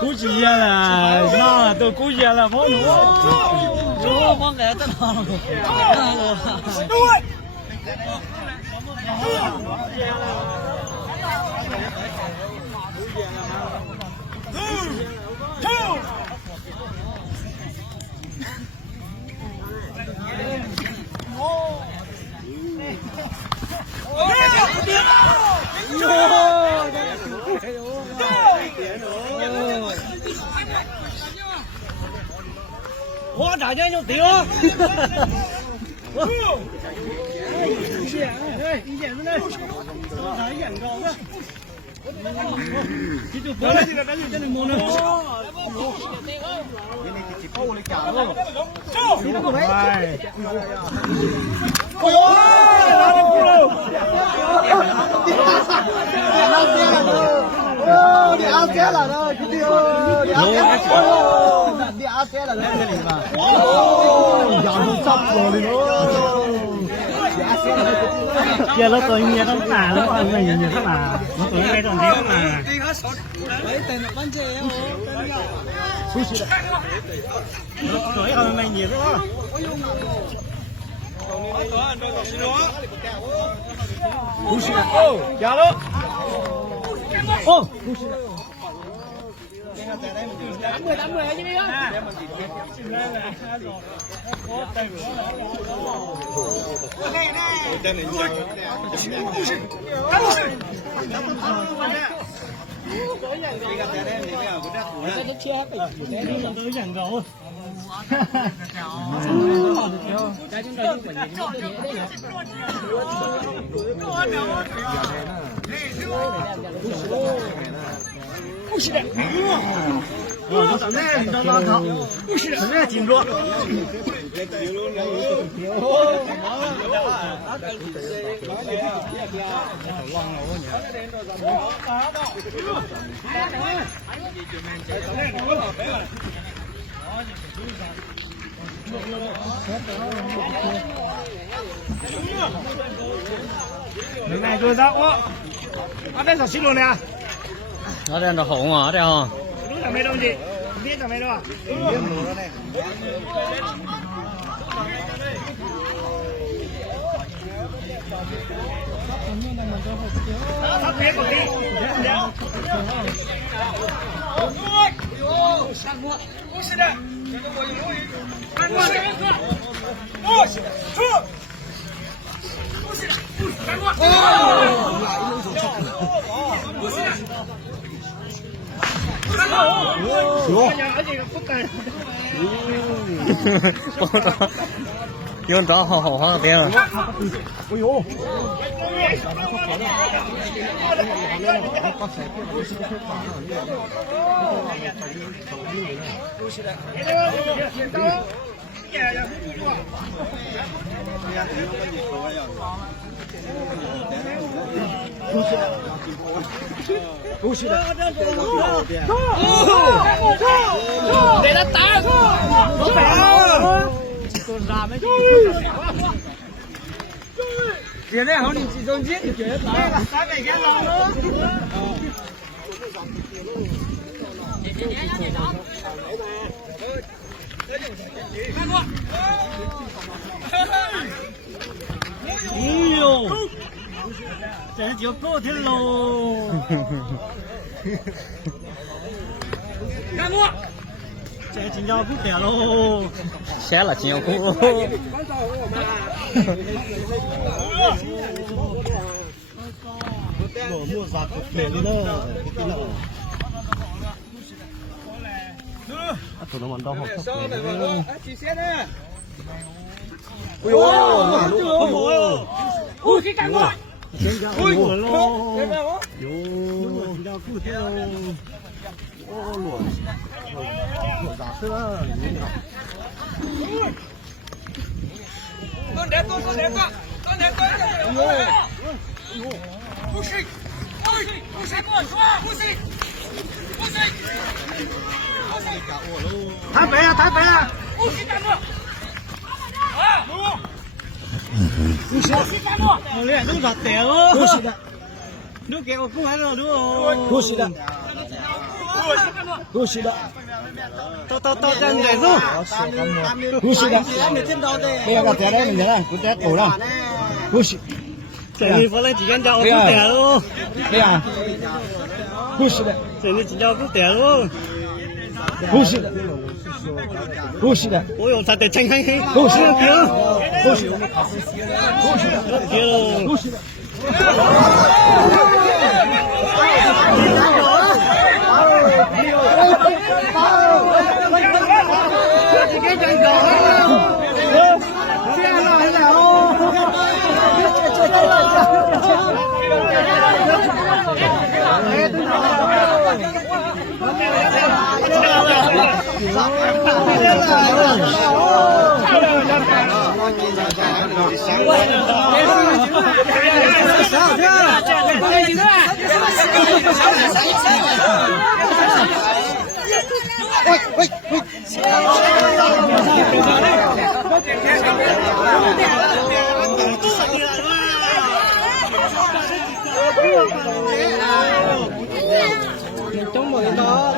估计了，那都估计了，跑路，我往外等他了。我大家就对了。一见是来，他眼高的。你就过来这个，那就在那摸呢。哎。你阿姐了呢？你阿姐了呢？羊都差不多了喽。giờ nó coi như nó là nó coi như như thế là nó coi cái trong tiếng là rồi hơn này nhiều đó dạ đó ô tám mươi chứ đi á不是的，我怎么你这拉他？不是，怎么紧着？你买多少？我这是几路呢？nó đang là hỗn ở đây không? Đúng là mấy đồng gì? Biết là mấy đâu à? Sắp hết một tí. Sang mua. Ôi xin ạ. Ăn mua. Ôi xin ạ. Thua. Ôi xin ạ. Ăn mua. Ôi xin ạ. 이건 다 하나 돼요. 어요. Để nó ta có phải còn ra mấy tiền này không thì chỉ dùng giết thì chuyện đấy là cái này cái lo nữa nhiều sẽ chịu cô thế lô sẽ chỉ nhau cũng đẹp lô sẽ là chiều cũ. Đồ mua giặt để đi nữa tụi nó còn đau học ui cái cắn quá ui lô con đẹp quá 不是，台北啊，台北啊！不是站住！啊！不是，我练都打掉了。不是的，你给我过来了，都。不是的，不是的，到站来了。不是的，不要个点来，你来，不点够了，不是，这里不能几个叫我过掉了。对呀，不是的，这里几叫过掉了。不是的，不是的，我用他的真黑黑。不是的，不是，不是的，不是的，不是的。trong một cái đó